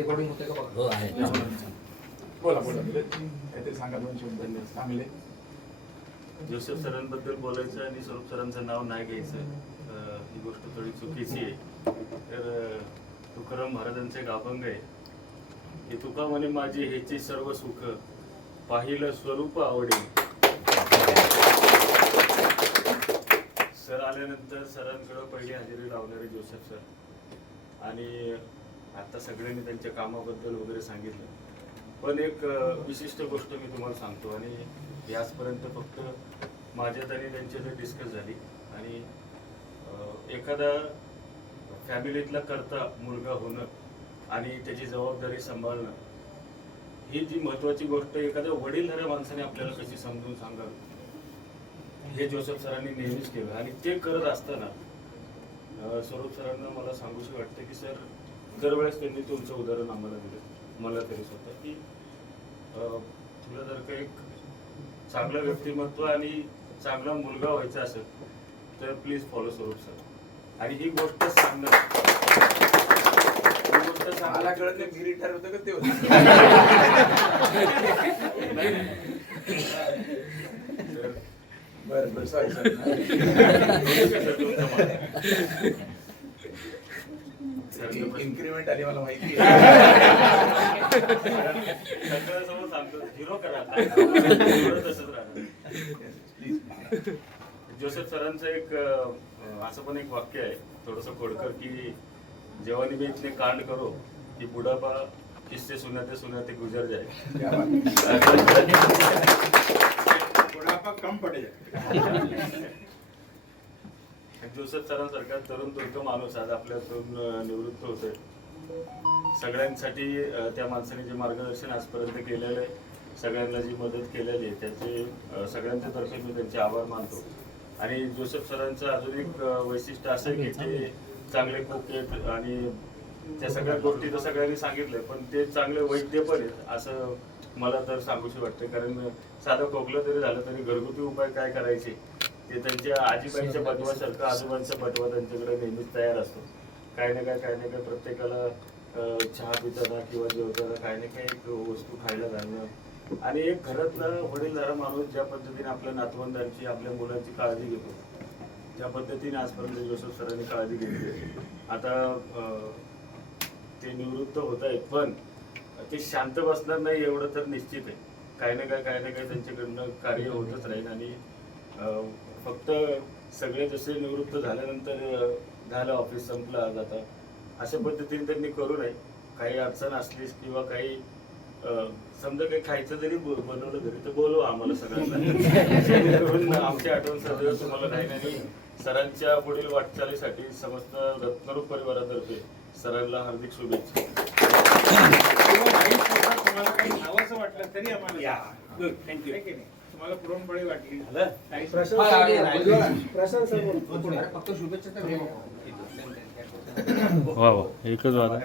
Recording होते का बघा. हो आहे. बोला काहीतरी सांगा. 2 शब्द चांगले. जोसेफ सरांबद्दल बोलायचं आणि स्वरूप सरांचं नाव नाही घ्यायचं ही गोष्ट थोडी चुकीची आहे. तर तुकाराम महाराजांचे एक अभंग आहे की तुका म्हणे माझे हेचे सर्व सुख पाहिलं स्वरूप आवडेल. सर आल्यानंतर सरांकडं पहिली हजेरी लावणारे जोसेफ सर आणि आता सगळ्यांनी त्यांच्या कामाबद्दल वगैरे सांगितलं. पण एक विशिष्ट गोष्ट मी तुम्हाला सांगतो आणि याचपर्यंत फक्त माझ्यात आणि त्यांच्यात डिस्कस झाली आणि एखादा फॅमिलीतला करता मुलगा होणं आणि त्याची जबाबदारी सांभाळणं ही जी महत्त्वाची गोष्ट एखाद्या वडीलधाऱ्या माणसाने आपल्याला कशी समजून सांगावी हे जोसेफ सरांनी नेहमीच केलं. आणि ते करत असताना स्वरूप सरांना मला सांगूशी वाटतं की सर दरवेळेस त्यांनी तुमचं उदाहरण आम्हाला दिलं, मला तरी स्वतः, की तुला जर का एक चांगलं व्यक्तिमत्व आणि चांगला मुलगा व्हायचा असेल तर प्लीज फॉलो स्वरूप सर. आणि ही गोष्ट सांगणं मला कळत नाही मी रिटायर होतं का ते होतं. बरं सॉरी सर. इन्क्रीमेंट आली मला माहिती सगळ्यांसमोर सांगतो हिरो करा तसंच राहणार. जोसेफ सरांचं एक असं पण एक वाक्य आहे थोडंसं खोडकर की जवानी में इतने कांड करो कि बुढ़ापा किससे सुनाते सुनाते गुजर जाए. बुढ़ापा कम पड़े. जोसेफ सरांसारखा तरुण तुर्क माणूस आज आपल्यातून निवृत्त होतोय. सगळ्यांसाठी त्या माणसाने जे मार्गदर्शन आजपर्यंत केलेलं आहे, सगळ्यांना जी मदत केलेली आहे त्याचे सगळ्यांच्या तर्फे मी त्यांचे आभार मानतो. आणि जोसेफ सरांचं अजून एक वैशिष्ट्य असं आहे की ते चांगले कुक आहेत आणि त्या सगळ्या गोष्टी तर सगळ्यांनी सांगितलं, पण ते चांगले वैद्य पण आहेत असं मला तर सांगूशी वाटतं. कारण साधं खोकलं तरी झालं तरी घरगुती उपाय काय करायचे ते त्यांच्या आजीबाईच्या बटवासारखं आजोबांचा बटवा त्यांच्याकडे नेहमीच तयार असतो. काही ना काय प्रत्येकाला चहा पिताना किंवा जेवताना काही ना काही एक वस्तू खायला घालणं आणि एक घरातला वडीलधारा माणूस ज्या पद्धतीने आपल्या नातवंडांची आपल्या मुलांची काळजी घेतो त्या पद्धतीने आजपर्यंत जोसेफ सरांनी काळजी घेतली. आता ते निवृत्त होत आहेत पण ते शांत बसणार नाही एवढं तर निश्चित आहे. काही ना काही त्यांच्याकडनं कार्य होतच राहील. आणि फक्त सगळे जसे निवृत्त झाल्यानंतर झालं ऑफिस संपलं जातं अशा पद्धतीने त्यांनी करू नये. काही अडचण असलीच किंवा काही समजा काही खायचं जरी बनवलं घरी तर बोलवा आम्हाला सगळ्यांना. आमची आठवण सदैव तुम्हाला राहील. आणि सरांच्या पुढील वाटचालीसाठी समस्त रत्नरूप परिवारातर्फे सरांना हार्दिक शुभेच्छा. तुम्हाला काही नावाचं वाटलं तरी आम्हाला थँक्यू. तुम्हाला पुरणपोळी वाटली फक्त शुभेच्छा तर वा एकच वादा.